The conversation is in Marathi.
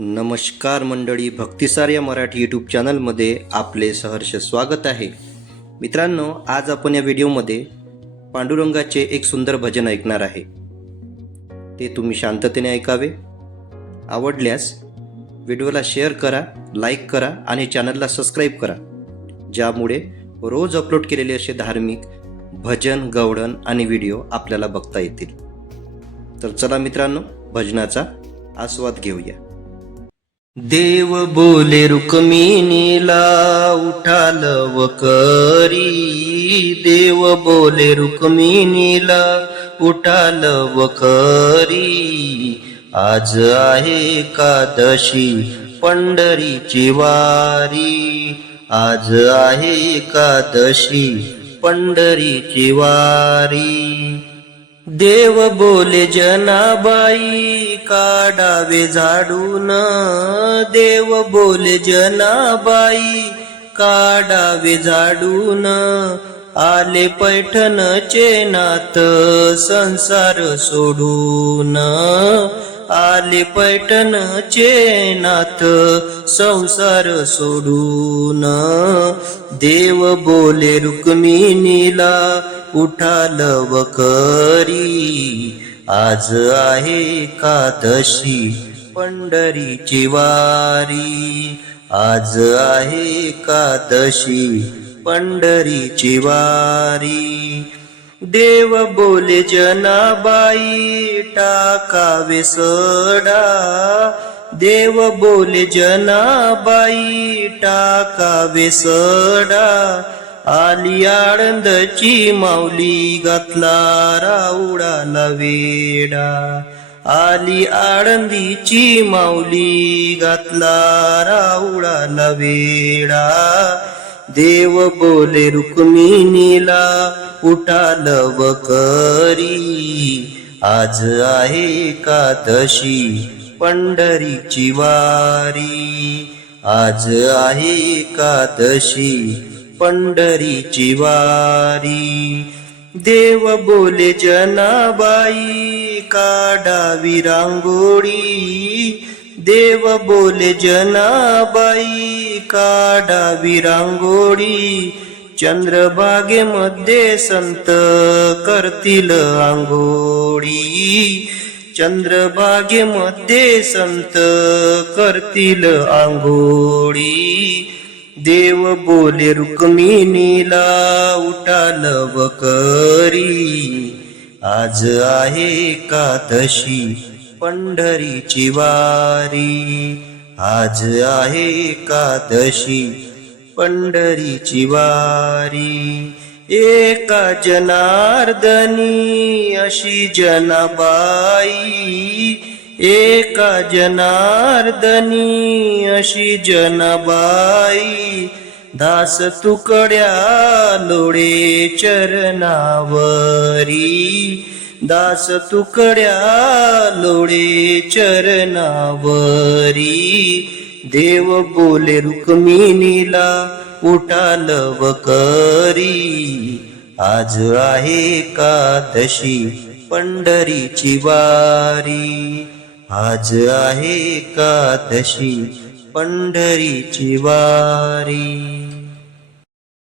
नमस्कार मंडळी भक्तिसार या मराठी यूट्यूब चॅनलमध्ये आपले सहर्ष स्वागत आहे. मित्रांनो आज आपण या व्हिडिओमध्ये पांडुरंगाचे एक सुंदर भजन ऐकणार आहे. ते तुम्ही शांततेने ऐकावे. आवडल्यास व्हिडिओला शेअर करा लाईक करा आणि चॅनलला सबस्क्राईब करा. ज्यामुळे रोज अपलोड केलेले असे धार्मिक भजन गवळण आणि व्हिडिओ आपल्याला बघता येतील. तर चला मित्रांनो भजनाचा आस्वाद घेऊया. देव बोले रुक्मिणीला उठाल वकरी. देव बोले रुक्मिणीला उठाल वकरी. आज आहे एकादशी पंढरीची वारी. आज आहे एकादशी पंढरीची वारी. देव बोले जनाबाई काढावे झाडून. देव बोले जनाबाई काढावे झाडून. आले पैठणचे नात संसार सोडून. आले पैठणचे नाथ संसार सोडून. देव बोले रुक्मिणीला उठाल वकरी आज आहे एकादशी पंढरीची वारी. आज आहे एकादशी पंढरीची वारी. देव बोले जनाबाई टाकावे सडा. देव बोले जनाबाई टाकावे सडा. आली आळंदची माऊली घातला राऊडाला वेडा आली आळंदीची माऊली घातला राऊडाला वेडा देव बोले रुक्मिणीला उठाल वकरी आज आहे एकादशी पंढरीची वारी. आज आहे एकादशी पंढरीची वारी. देव बोले जनाबाई काढावी रांगोळी. देव बोले जनाबाई काढावी रांगोळी. चंद्रभागेमध्ये संत करतील आंघोळी. चंद्रभागेमध्ये संत करतील आंघोळी. देव बोले रुक्मिणीला उठाल वकरी आज आहे एकादशी पंढरीची वारी. आज आहे एकादशी पंढरीची वारी. एका जनार्दनी अशी जनाबाई. एका जनार्दनी अशी जनाबाई. दास तुकड्या लोळे चरणावरी. दास तुकड्या लोळे चरणावरी. देव बोले रुक्मिणीला उठाल वकरी आज आहे एकादशी पंढरीची वारी. आज आहे एकादशी पंढरीची वारी.